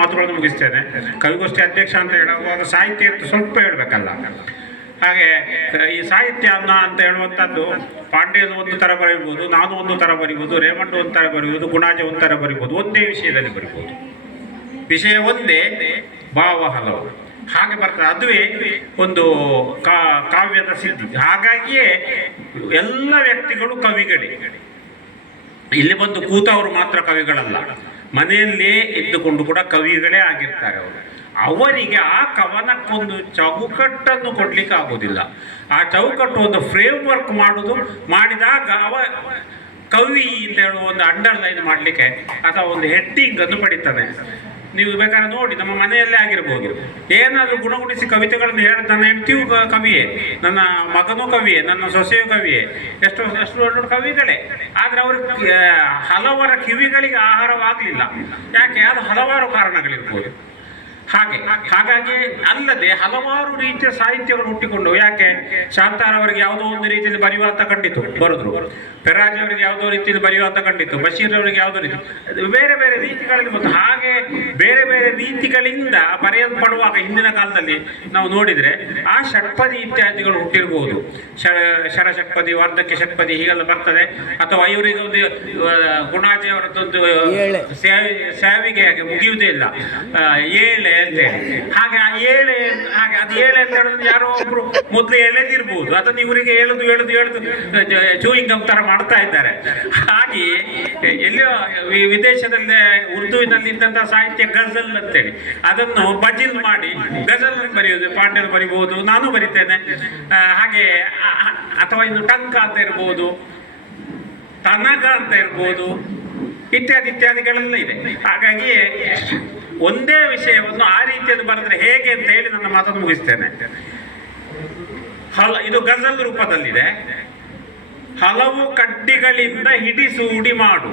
ಮಾತುಗಳನ್ನು ಮುಗಿಸ್ತೇನೆ. ಕವಿಗೋಷ್ಠಿ ಅಧ್ಯಕ್ಷ ಅಂತ ಹೇಳುವಾಗ ಸಾಹಿತ್ಯ ಅಂತ ಸ್ವಲ್ಪ ಹೇಳಬೇಕಲ್ಲ. ಹಾಗೆ ಈ ಸಾಹಿತ್ಯ ಅಂತ ಹೇಳುವಂಥದ್ದು ಪಾಂಡ್ಯನು ಒಂದು ಥರ ಬರೀಬೋದು, ನಾನು ಒಂದು ಥರ ಬರಿಬೋದು, ರೇಮಂಡ್ ಒಂದು ಥರ ಬರೀಬೋದು, ಗುಣಾಜ ಒಂದು ಥರ ಬರಿಬೋದು, ಒಂದೇ ವಿಷಯದಲ್ಲಿ ಬರಿಬೋದು. ವಿಷಯ ಒಂದೇ, ಭಾವ ಹಲವು, ಹಾಗೆ ಬರ್ತದೆ. ಅದುವೇ ಒಂದು ಕಾವ್ಯದ ಸಿದ್ಧಿ. ಹಾಗಾಗಿಯೇ ಎಲ್ಲ ವ್ಯಕ್ತಿಗಳು ಕವಿಗಳೇ. ಇಲ್ಲಿ ಬಂದು ಕೂತವರು ಮಾತ್ರ ಕವಿಗಳಲ್ಲ, ಮನೆಯಲ್ಲೇ ಇದ್ದುಕೊಂಡು ಕೂಡ ಕವಿಗಳೇ ಆಗಿರ್ತಾರೆ ಅವರು. ಅವರಿಗೆ ಆ ಕವನಕ್ಕೊಂದು ಚೌಕಟ್ಟನ್ನು ಕೊಡ್ಲಿಕ್ಕೆ ಆಗೋದಿಲ್ಲ. ಆ ಚೌಕಟ್ಟು ಒಂದು ಫ್ರೇಮ್ ವರ್ಕ್ ಮಾಡಿದಾಗ ಕವಿ ಅಂತ ಹೇಳುವ ಒಂದು ಅಂಡರ್ಲೈನ್ ಮಾಡಲಿಕ್ಕೆ ಅಥವಾ ಒಂದು ಹೆಡ್ಡಿಂಗ್ ಅನ್ನು ಪಡಿತಾನೆ. ನೀವು ಬೇಕಾದ್ರೆ ನೋಡಿ, ನಮ್ಮ ಮನೆಯಲ್ಲೇ ಆಗಿರ್ಬೋದು, ಏನಾದರೂ ಗುಣಗುಣಿಸಿ ಕವಿತೆಗಳನ್ನು ನನ್ನ ಹೆಂಡತಿಯೂ ಕವಿಯೇ, ನನ್ನ ಮಗನೂ ಕವಿಯೇ, ನನ್ನ ಸೊಸೆಯೂ ಕವಿಯೇ, ಎಷ್ಟು ದೊಡ್ಡ ಕವಿಗಳೇ. ಆದರೆ ಅವ್ರಿಗೆ ಹಲವರ ಕಿವಿಗಳಿಗೆ ಆಹಾರವಾಗಲಿಲ್ಲ. ಯಾಕೆ? ಅದು ಹಲವಾರು ಕಾರಣಗಳಿರ್ಬೋದು. ಹಾಗಾಗಿ ಅಲ್ಲದೆ ಹಲವಾರು ರೀತಿಯ ಸಾಹಿತ್ಯಗಳು ಹುಟ್ಟಿಕೊಂಡು. ಯಾಕೆ? ಶಾಂತಾರವರಿಗೆ ಯಾವುದೋ ಒಂದು ರೀತಿಯಲ್ಲಿ ಬರೆಯುವಂತ ಕಂಡಿತು, ಬರೆದ್ರು. ಪೆರಾಜ್ ಅವರಿಗೆ ಯಾವುದೋ ರೀತಿಯಲ್ಲಿ ಬರೆಯುವಂತ ಕಂಡಿತ್ತು, ಬಶೀರ್ ಅವರಿಗೆ ಯಾವುದೋ ರೀತಿ, ಬೇರೆ ಬೇರೆ ರೀತಿಗಳಲ್ಲಿ ಬಂತು. ಹಾಗೆ ಬೇರೆ ಬೇರೆ ರೀತಿಗಳಿಂದ ಬರೆಯಲ್ಪಡುವಾಗ ಹಿಂದಿನ ಕಾಲದಲ್ಲಿ ನಾವು ನೋಡಿದರೆ ಆ ಷಟ್ಪದಿ ಇತ್ಯಾದಿಗಳು ಹುಟ್ಟಿರ್ಬೋದು. ಶರಷಟ್ಪದಿ, ವಾರ್ಧಕ್ಯ ಷಟ್ಪದಿ ಹೀಗೆಲ್ಲ ಬರ್ತದೆ. ಅಥವಾ ಇವರಿಗೆ ಒಂದು ಗುಣಾಜಿಯವರದ್ದೊಂದು ಸೇವಿಗೆ ಹಾಗೆ ಮುಗಿಯುವುದೇ ಇಲ್ಲ, ಏಳೆ ಅಂತೇಳಿ. ಹಾಗೆ ಆ ಏಳೆ, ಹಾಗೆ ಅದು ಏಳೆ ಅಂತ ಹೇಳಿದ್ರೆ ಯಾರೋ ಒಬ್ರು ಮೊದಲು ಎಳೆದಿರ್ಬೋದು, ಅದನ್ನು ಇವರಿಗೆ ಎಳೆದು ಚೂಯಿಂಗ್ ಗಮ್ ತರ ಮಾಡ್ತಾ ಇದ್ದಾರೆ. ಹಾಗೆ ಎಲ್ಲಿಯೋ ವಿದೇಶದಲ್ಲೇ ಉರ್ದುವಿನಲ್ಲಿ ಇದ್ದಂತಹ ಸಾಹಿತ್ಯ ಗಜಲ್ ಅಂತೇಳಿ ಅದನ್ನು ಬಜಿಲ್ ಮಾಡಿ ಗಜಲ್ ಬರೆಯುವುದು. ಪಾಂಡ್ಯರು ಬರಿಬಹುದು, ನಾನು ಬರಿತೇನೆ. ಹಾಗೆ ಅಥವಾ ಇನ್ನು ಟಂಕ ಅಂತ ಇರ್ಬೋದು, ತನಗ ಅಂತ ಇರ್ಬೋದು, ಇತ್ಯಾದಿಗಳೆಲ್ಲ ಇದೆ. ಹಾಗಾಗಿ ಒಂದೇ ವಿಷಯವನ್ನು ಆ ರೀತಿಯಲ್ಲಿ ಬರೆದ್ರೆ ಹೇಗೆ ಅಂತ ಹೇಳಿ ನನ್ನ ಮಾತನ್ನು ಮುಗಿಸ್ತೇನೆ. ಇದು ಗಜಲ್ ರೂಪದಲ್ಲಿದೆ. ಹಲವು ಕಡ್ಡಿಗಳಿಂದ ಹಿಡಿಸೂಡಿ ಮಾಡು,